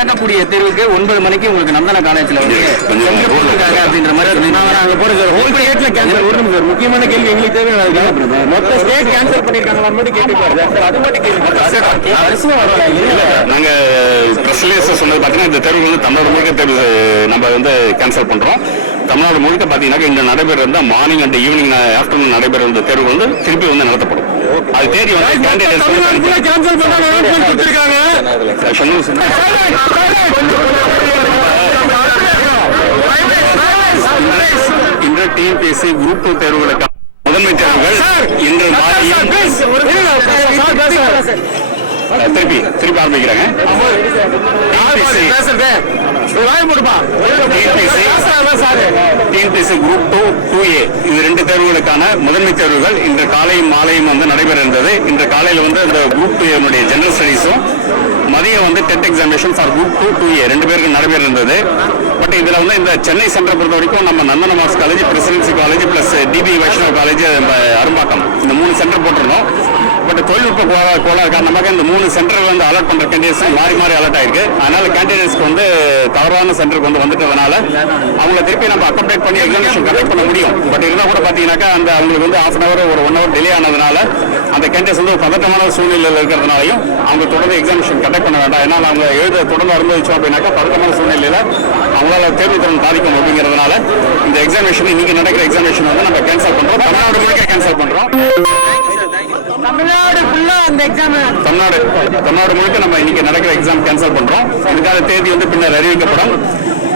நடக்கக்கூடிய தேர்வுக்கு ஒன்பது மணிக்கு உங்களுக்கு நந்தன காலேஜ்ல வந்து அப்படின்ற மாதிரி. அங்க போறது ஹோல் ஸ்டேட்ல கேன்சல் ஒரு நிமிஷம் ஒரு முக்கியமான கேள்வி எங்களுக்கு தேவை மொத்த ஸ்டேட் கேன்சல் பண்ணிருக்காங்களா மட்டும் கேட்டுப்பாரு அது மட்டும் கேள்வி நாங்க பிரஸ்லேஸ் சொன்னது பாத்தீங்கன்னா இந்த தேர்வு வந்து தமிழ்நாடு முழுக்க தேர்வு நம்ம வந்து கேன்சல் பண்றோம். தமிழ்நாடு முழுக்க பாத்தீங்கன்னா இந்த நடைபெற இருந்த மார்னிங் அண்ட் ஈவினிங் ஆஃப்டர்நூன் நடைபெற இந்த தேர்வு வந்து திருப்பி வந்து நடத்தப்படும். அது தேதி வந்து கேண்டிடேட்ஸ் கேன்சல் பண்ண கொடுத்துருக்காங்க. இன்று டிஎன்பிஎஸ்சி குரூப் டூ தேர்வுகளுக்கான முதன்மை தேர்வுகள் இன்று மாலையும் திருப்பி திருப்பி ஆரம்பிக்கிறாங்க TNPSC group two two A இது ரெண்டு தேர்வுகளுக்கான முதன்மை தேர்வுகள் இன்று காலையும் மாலையும் வந்து நடைபெற இருந்தது இன்று காலையில் வந்து இந்த குரூப் டூ ஏனுடைய ஜெனரல் ஸ்டடீஸும் மதியம் வந்து tenth examination for group two two A ரெண்டு பேருக்கு நடைபெற இருந்தது. பட் இதில் வந்து இந்த சென்னை சென்டரை பொறுத்த வரைக்கும் நம்ம Nandanam mass college presidency college plus DG Vaishnav college Arumbakkam இந்த மூணு சென்டர் போட்டிருந்தோம் இந்த தொழில்நுட்ப கோளாறு கோளாறு காரணமாக இந்த மூணு சென்டர்கள் வந்து அலர்ட் பண்ற கேண்டிடேட்ஸ் மாறி மாறி அலர்ட் ஆயிருக்கு. அதனால கேண்டிடேட்ஸ்க்கு வந்து தவறான சென்டருக்கு வந்து வந்துட்டதுனால அவங்கள திருப்பி நம்ம அக்கம்டேட் பண்ணி எக்ஸாமினேஷன் கண்டக்ட் பண்ண முடியும். பட் இருந்தால் கூட பார்த்தீங்கன்னாக்கா அந்த அவங்களுக்கு வந்து ஹாஃப் அன் அவர் ஒரு ஒன் ஹவர் டிலே ஆனதுனால அந்த கேண்டிடேட்ஸ் வந்து ஒரு பதட்டமான சூழ்நிலையில் இருக்கிறதுனாலையும் அவங்க தொடர்ந்து எக்ஸாமினேஷன் கண்டக்ட் பண்ண வேண்டாம். ஏன்னா அவங்க எழுத தொடர்ந்து அனுபவிச்சோம் அப்படின்னாக்கா பதட்டமான சூழ்நிலையில் அவங்களால தேர்வு திறன் பாதிக்கும் அப்படிங்கிறதுனால இந்த எக்ஸாமினேஷன் இன்னைக்கு நடக்கிற எக்ஸாமினேஷன் வந்து நம்ம கேன்சல் பண்றோம். தமிழ்நாடு முழுக்க கேன்சல் பண்றோம். தமிழ்நாடு ஃபுல்லா அந்த எக்ஸாம் தமிழ்நாடு தமிழ்நாடு முழுக்க நம்ம இன்னைக்கு நடக்கிற எக்ஸாம் கேன்சல் பண்றோம். இதுக்கான தேதி வந்து பின்னர் அறிவிக்கப்படும்.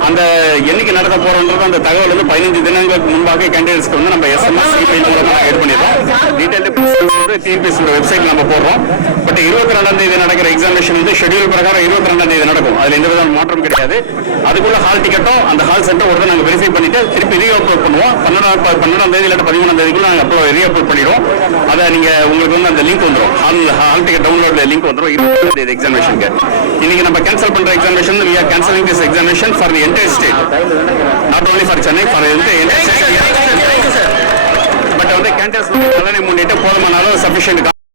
அந்த என்னைக்கு நடத்த போறோம்ன்றது அந்த தகவல் வந்து பதினஞ்சு தினங்களுக்கு முன்பாக கேண்டிடேட்ஸ்க்கு வந்து நம்ம எஸ்எம்எஸ் எடு பண்ணிடுறோம். டீடைல் வந்து டிஎன்பிஎஸ் வெப்சைட் நம்ம போடுறோம். பட் இருபத்தி ரெண்டாம் தேதி நடக்கிற எக்ஸாமினேஷன் வந்து ஷெட்யூல் பிரகாரம் இருபத்தி ரெண்டாம் தேதி நடக்கும். அதுல எந்த விதமான மாற்றம் கிடையாது. அதுக்குள்ள ஹால் டிக்கெட்டும் அந்த ஹால் சென்டர் உடனே நாங்கள் வெரிஃபை பண்ணிட்டு திருப்பி ரீ அப்லோட் பண்ணுவோம். பன்னெண்டாம் பன்னெண்டாம் தேதி இல்லாட்ட பதிமூணாம் தேதிக்குள்ள நாங்கள் அப்போ ரீ அப்லோட் பண்ணிடுவோம். அதை நீங்க உங்களுக்கு வந்து அந்த லிங்க் வந்துடும் hall hall ticket download link வந்துடும் இருபத்தி தேதி எக்ஸாமினேஷனுக்கு இன்னைக்கு நம்ம கேன்சல் பண்ற examination we are cancelling this examination for the entire state not only for Chennai for entire state state but வந்து கேண்டஸ் நலனை